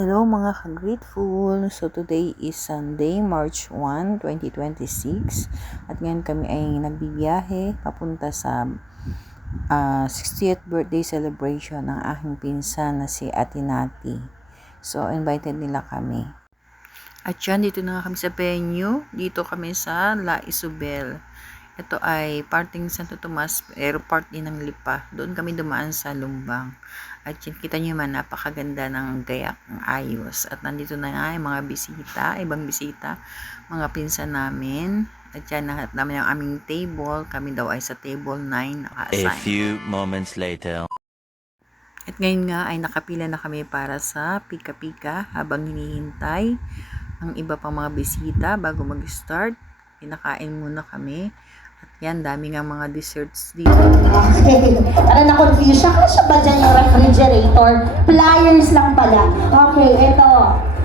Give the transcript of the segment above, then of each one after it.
Hello mga ka-grateful! So today is Sunday, March 1, 2026 at ngayon kami ay nagbibiyahe papunta sa 60th birthday celebration ng aking pinsan na si Ate Nati. So invited nila kami. At yan, dito na kami sa venue. Dito kami sa La Isabel. Ito ay parting Santo Tomas, airport din ng Lipa. Doon kami dumaan sa Lumbang. At yan, kita nyo man, napakaganda ng gayak, ng ayos. At nandito na nga yung mga bisita, ibang bisita, mga pinsan namin. At yan, nahanap namin ang aming table. Kami daw ay sa table 9 naka-assign. A few moments later. At ngayon nga ay nakapila na kami para sa pika-pika habang hinihintay ang iba pang mga bisita bago mag-start. Pinakain muna kami. At yan, dami nga mga desserts dito. Okay. Para na-confuse siya. Kasya ba dyan yung refrigerator? Pliers lang pala. Okay, ito.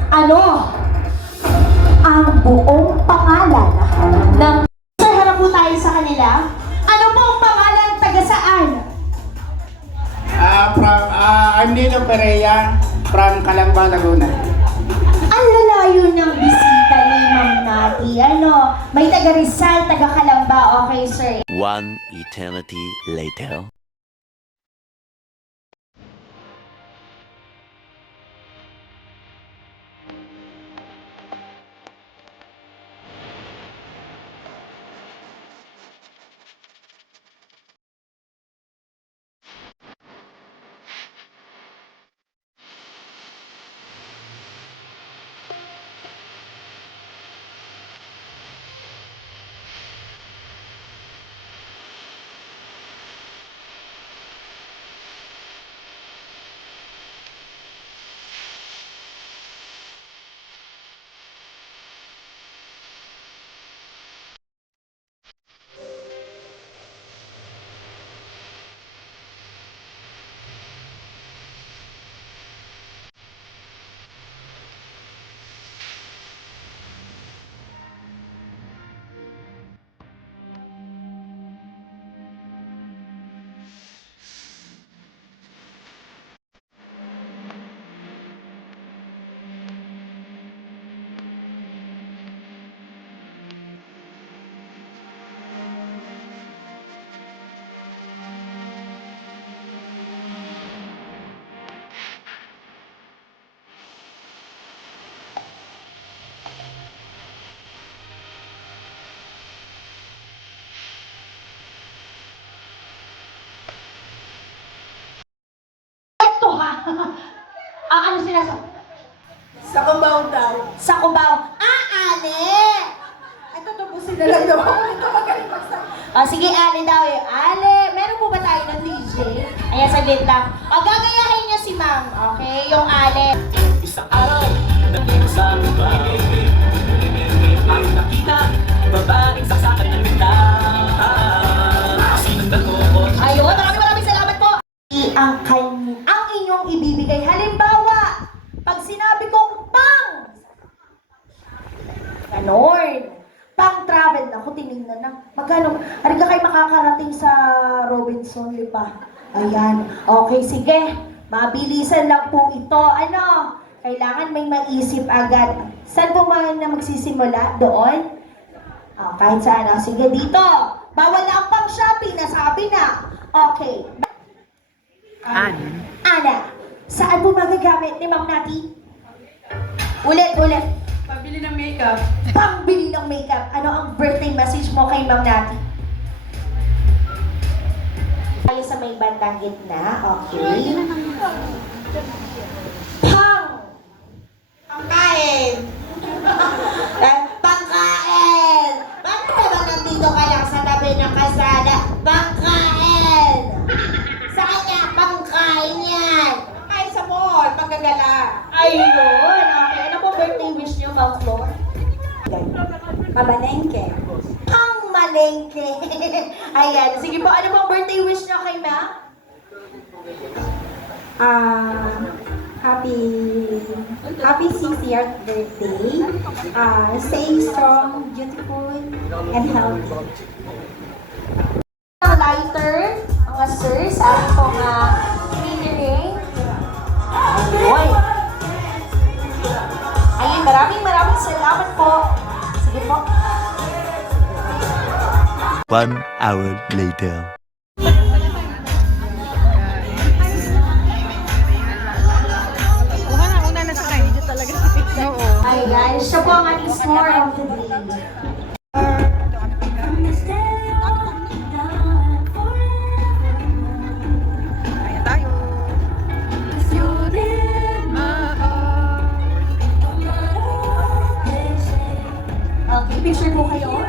Ano? Ang buong pangalan ng... Sir, harap po tayo sa kanila. Ano po ang pangalan? Taga saan? I'm Nino Pereira from Calamba, Laguna. Ang lalayo ng bisita ni Ma'am Nati. Ano? May taga Rizal, taga Calamba. Okay, sir. One eternity later. Ito ha? Ano sinasabi? Sa Cubao daw. Sa Cubao. Ale! Ito, tubusin na lang daw. Ito magaling magsabi. Sige, Ale daw eh. Ale, meron po ba tayo ng DJ? Ayan, saglit lang. Gagayahin niyo si Ma'am, okay? Yung Ale. Isang araw, naging sa bahay. Ang nakita, babaeng saksakan ng bintang. Sinundan ko ko. Ayun, maraming salamat po. Ang inyong ibibigay. Halimbawa, pag sinabi kong pang, ganon. Pang-travel na, kung tinignan na. Magkano? Ari ka kayo makakarating sa Robinson, di ba? Ayan. Okay, sige. Mabilisan lang po ito. Ano? Kailangan may maisip agad. Saan po man na magsisimula? Doon? Kahit saan. Sige, dito. Bawal na ang pang-shopping. Nasabi na. Okay. Ana, saan po magagamit ni Ma'am Nati? Ulit. Pabili ng makeup. Pangbili ng makeup. Ano ang birthday message mo kay Ma'am Nati? Tayo sa may bandang gitna. Okay. Pangkain! Pangkain! Bakit naman nandito ka lang sa tabi ng kasada? Pangkain! Sa kanya, pangkain yan! Ay, sa mall. Pagkagala. Ayun! Okay. Ano po birthday wish niyo, Ma'am Flor? Mabalengke. Ang malengke. Ayan. Sige po, ano pong birthday wish niyo kay Ma'am? Happy 60th birthday. Stay strong, beautiful, and healthy. Lighter, mga sir, sa ating pong catering. Ayun. Maraming salamat po. Sige po. 1 hour later. Hi guys, siya po ang ating score of the day. Okay, picture po kayo.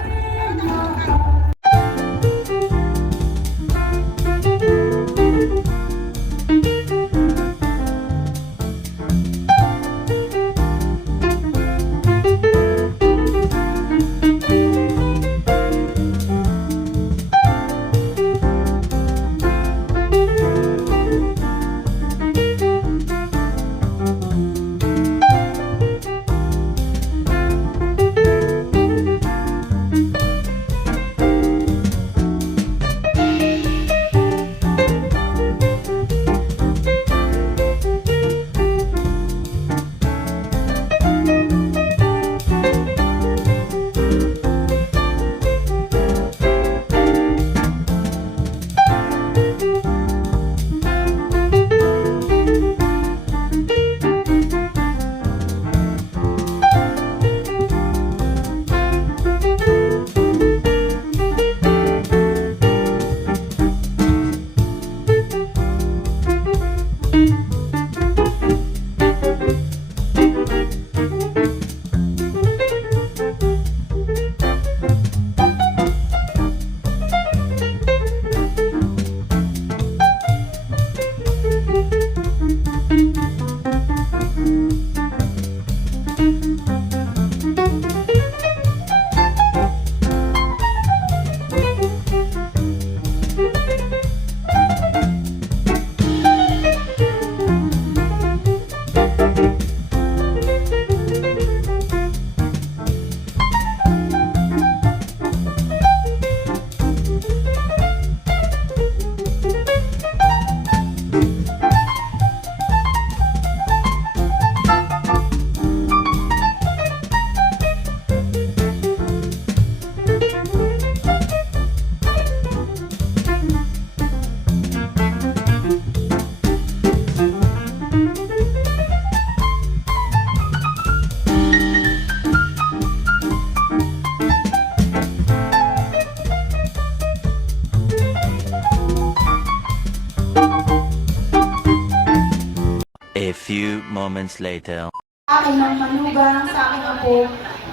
A few moments later. Sa akin ng manugang, sa aking apo,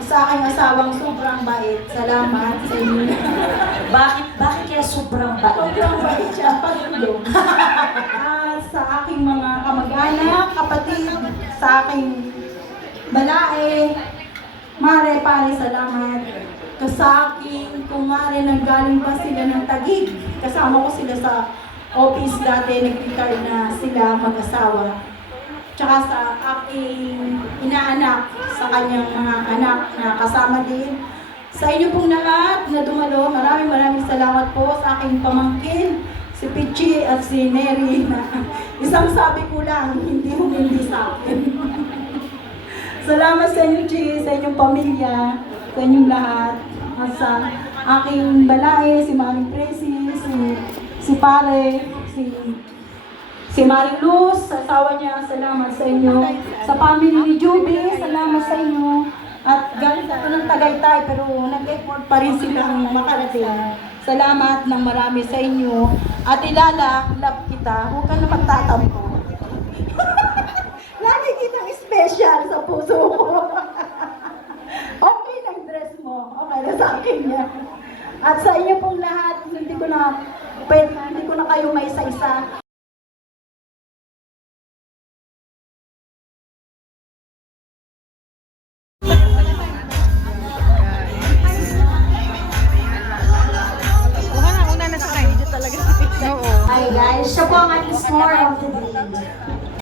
sa aking asawang sobrang bait. Salamat sa inyo. Bakit kaya sobrang bait? Sobrang bait siya, pagulong. At sa aking mga kamag-anak, kapatid, sa aking balae, mare, pare, salamat. Sa aking kumare, nanggaling pa sila ng Taguig. Kasama ko sila sa office dati, nag-retire na sila mag-asawa. Tsaka sa aking inaanak, sa kanyang mga anak na kasama din. Sa inyo pong lahat na dumalo, maraming salamat po sa aking pamangkin, si Pichi at si Neri na isang sabi ko lang, hindi sa akin. Salamat sa inyo, Chi, sa inyong pamilya, sa inyong lahat. At sa aking balae, si Mami Presi, si Pare, si Maring Luz, sa asawa niya, salamat sa inyo. Sa family ni Juby, salamat sa inyo. At galing ako ng Tagaytay, pero nag-effort pa rin silang makarating. Salamat ng marami sa inyo. At Ilala, love kita. Huwag ka na magtatampo. Lagi kitang special sa puso ko. Okay lang dress mo. Okay na sa akin yan. At sa inyo pong lahat, hindi ko na kayo may isa-isa. Hi guys, siya po ang ating score of the